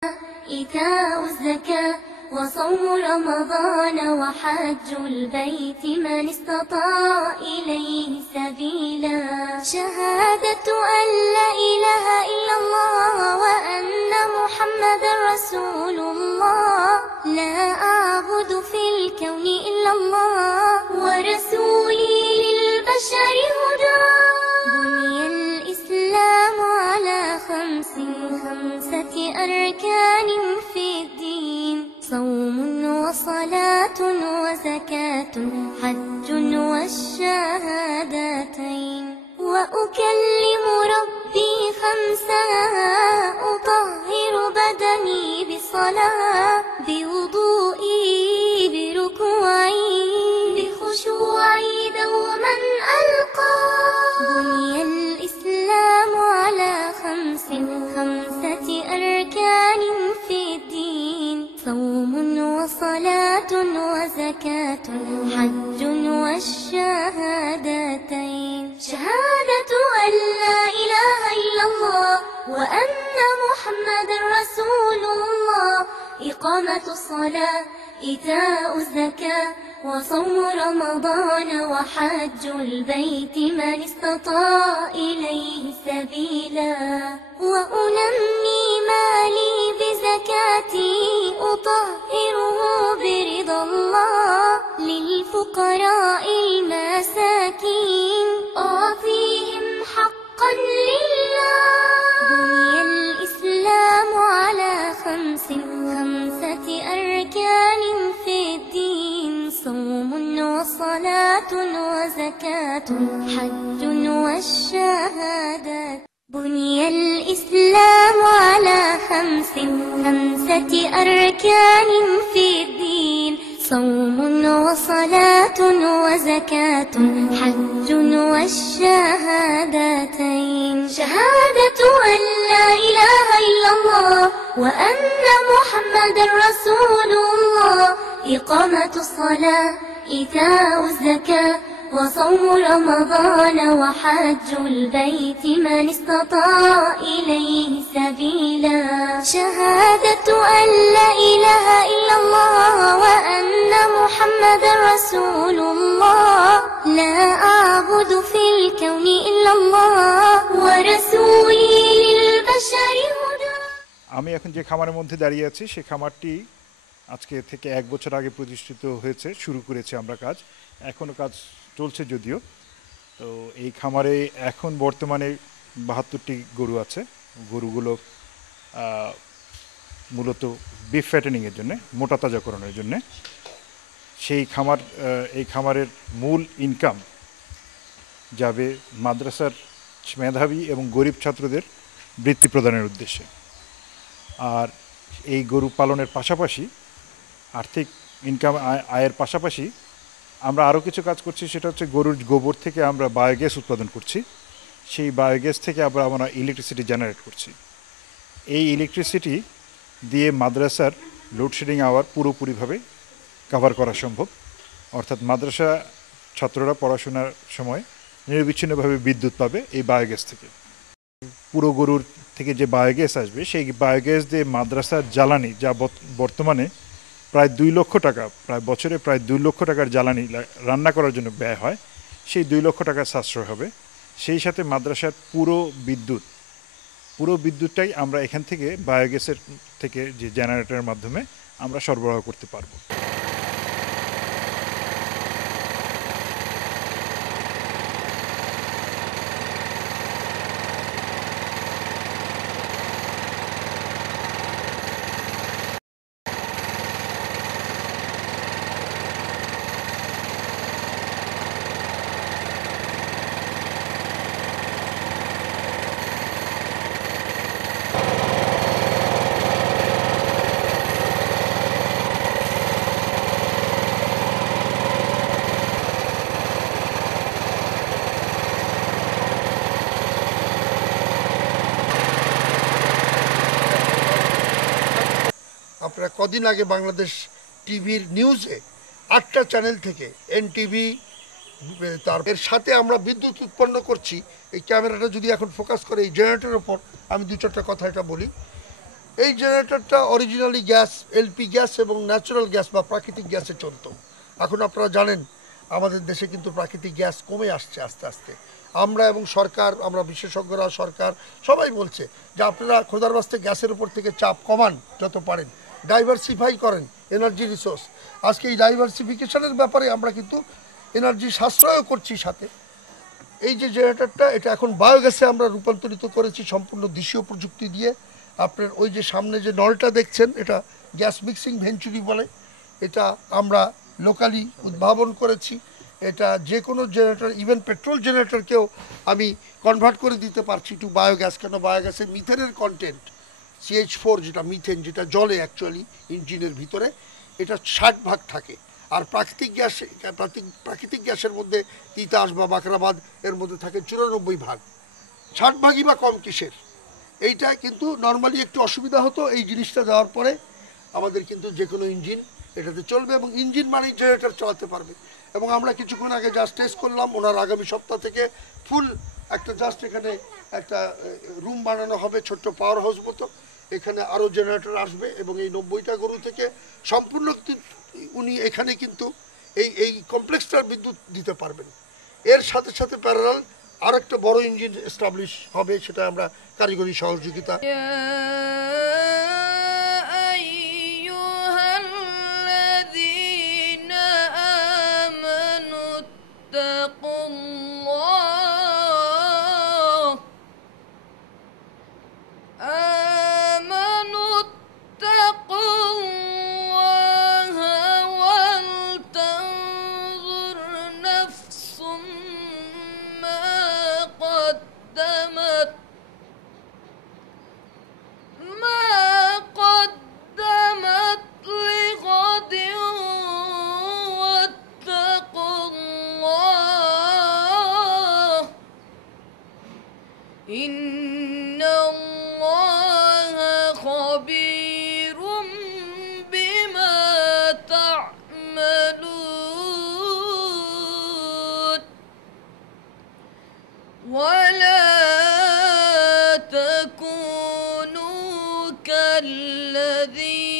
إيتاء الزكاة وصوم رمضان وحج البيت من استطاع إليه سبيلا. شهادة أن لا إله إلا الله وأن محمد رسول الله. لا أعبد في الكون إلا الله ورسولي للبشر هدى. بني الإسلام على خمسة أركان في الدين: صوم وصلاة وزكاة حج والشهادتين. وأكلم ربي خمسا: أطهر بدني بصلاة، بوضوئي، بركوعي، بخشوعي دوما ألقى. بني الإسلام على خمسة أركان في الدين: صوم وصلاة وزكاة حج والشهادتين. شهادة أن لا إله إلا الله وأن محمد رسول الله. إقامة الصلاة، إيتاء الزكاة وصوم رمضان وحج البيت من استطاع إليه سبيلا. وأنمي مالي بزكاتي، أطهره برضا الله. للفقراء المساكين أعطيهم حقا لله. بني الإسلام على خمسة أركان في الدين: صوم وصلاة وزكاة حج والشهادة. بني الإسلام على خمسة أركان في الدين: صوم وصلاة وزكاة حج والشهادتين. شهادة أن لا إله إلا الله وأن محمد رسول الله. إقامة الصلاة، إيتاء الزكاة وصوم رمضان وحج البيت من استطاع إليه سبيلا. شهادة أن لا إله إلا الله وأن محمد رسول الله. لا أعبد في الكون إلا الله ورسولي للبشر هدى. আমি এখন যে খামারের মধ্যে দাঁড়িয়ে আছি সেই খামারটি আজকে থেকে 1 বছর আগে প্রতিষ্ঠিত হয়েছে, শুরু করেছি আমরা কাজ, এখনও কাজ চলছে যদিও। তো এই খামারে এখন বর্তমানে 72টি গরু আছে। গরুগুলো মূলত বিফ ফ্যাটেনিংয়ের জন্যে, মোটা তাজাকরণের জন্যে। এই খামারের মূল ইনকাম যাবে মাদ্রাসার মেধাবী এবং গরিব ছাত্রদের বৃত্তি প্রদানের উদ্দেশ্যে। আর এই গরু পালনের পাশাপাশি আর্থিক ইনকাম আয়ের পাশাপাশি আমরা আরও কিছু কাজ করছি, সেটা হচ্ছে গরুর গোবর থেকে আমরা বায়োগ্যাস উৎপাদন করছি। সেই বায়োগ্যাস থেকে আমরা ইলেকট্রিসিটি জেনারেট করছি। এই ইলেকট্রিসিটি দিয়ে মাদ্রাসার লোডশেডিং আওয়ার পুরোপুরিভাবে কভার করা সম্ভব। অর্থাৎ মাদ্রাসা ছাত্ররা পড়াশোনার সময় নিরবিচ্ছিন্নভাবে বিদ্যুৎ পাবে এই বায়োগ্যাস থেকে। পুরো গরুর থেকে যে বায়োগ্যাস আসবে সেই বায়োগ্যাস দিয়ে মাদ্রাসার জ্বালানি, যা বর্তমানে প্রায় 2 লক্ষ টাকা, প্রায় বছরে প্রায় 2 লক্ষ টাকার জ্বালানি রান্না করার জন্য ব্যয় হয়, সেই 2 লক্ষ টাকার সাশ্রয় হবে। সেই সাথে মাদ্রাসার পুরো বিদ্যুৎটাই আমরা এখান থেকে বায়োগ্যাসের থেকে যে জেনারেটরের মাধ্যমে আমরা সরবরাহ করতে পারবো। আপনারা কদিন আগে বাংলাদেশ টিভির নিউজে 8টা চ্যানেল থেকে এনটিভি, তার এর সাথে আমরা বিদ্যুৎ উৎপন্ন করছি। এই ক্যামেরাটা যদি এখন ফোকাস করে এই জেনারেটরের ওপর, আমি 2-4টা কথা এটা বলি। এই জেনারেটরটা অরিজিনালি গ্যাস, এলপি গ্যাস এবং ন্যাচারাল গ্যাস বা প্রাকৃতিক গ্যাসে চলত। এখন আপনারা জানেন আমাদের দেশে কিন্তু প্রাকৃতিক গ্যাস কমে আসছে আস্তে আস্তে। আমরা এবং সরকার, আমরা বিশেষজ্ঞরা, সরকার সবাই বলছে যে আপনারা খোদার বাস্তে গ্যাসের উপর থেকে চাপ কমান যত পারেন, ডাইভার্সিফাই করেন এনার্জি রিসোর্স। আজকে এই ডাইভার্সিফিকেশনের ব্যাপারে আমরা কিন্তু এনার্জি সাশ্রয়ও করছি। সাথে এই যে জেনারেটরটা, এটা এখন বায়োগ্যাসে আমরা রূপান্তরিত করেছি সম্পূর্ণ দেশীয় প্রযুক্তি দিয়ে। আপনার ওই যে সামনে যে নলটা দেখছেন, এটা গ্যাস মিক্সিং ভেঞ্চুরি বলে, এটা আমরা লোকালি উদ্ভাবন করেছি। এটা যে কোনো জেনারেটর, ইভেন পেট্রোল জেনারেটরকেও আমি কনভার্ট করে দিতে পারছি টু বায়োগ্যাস। কেন বায়োগ্যাসে মিথেনের কন্টেন্ট, CH4 যেটা মিথেন, যেটা জলে অ্যাকচুয়ালি ইঞ্জিনের ভিতরে, এটা 60% থাকে। আর প্রাকৃতিক গ্যাসের মধ্যে তিতাস বা বাকরাবাদ এর মধ্যে থাকে 94%। 60% বা কম কিসের? এইটা কিন্তু নর্মালি একটু অসুবিধা হতো। এই জিনিসটা দেওয়ার পরে আমাদের কিন্তু যে কোনো ইঞ্জিন এটাতে চলবে, এবং ইঞ্জিন মানেই জেনারেটর চালাতে পারবে। এবং আমরা কিছুক্ষণ আগে জাস্ট টেস্ট করলাম, ওনার আগামী সপ্তাহ থেকে ফুল একটা জাস্ট এখানে একটা রুম বানানো হবে, ছোট্ট পাওয়ার হাউস মতো। এখানে আরও জেনারেটর আসবে এবং এই 90টা গরু থেকে সম্পূর্ণ উনি এখানে কিন্তু এই কমপ্লেক্সটার বিদ্যুৎ দিতে পারবেন। এর সাথে সাথে প্যারালাল আর একটা বড় ইঞ্জিন এস্টাবলিশ হবে, সেটা আমরা কারিগরি সহযোগিতা। إن الله خبير بما تعملون ولا تكونوا كالذين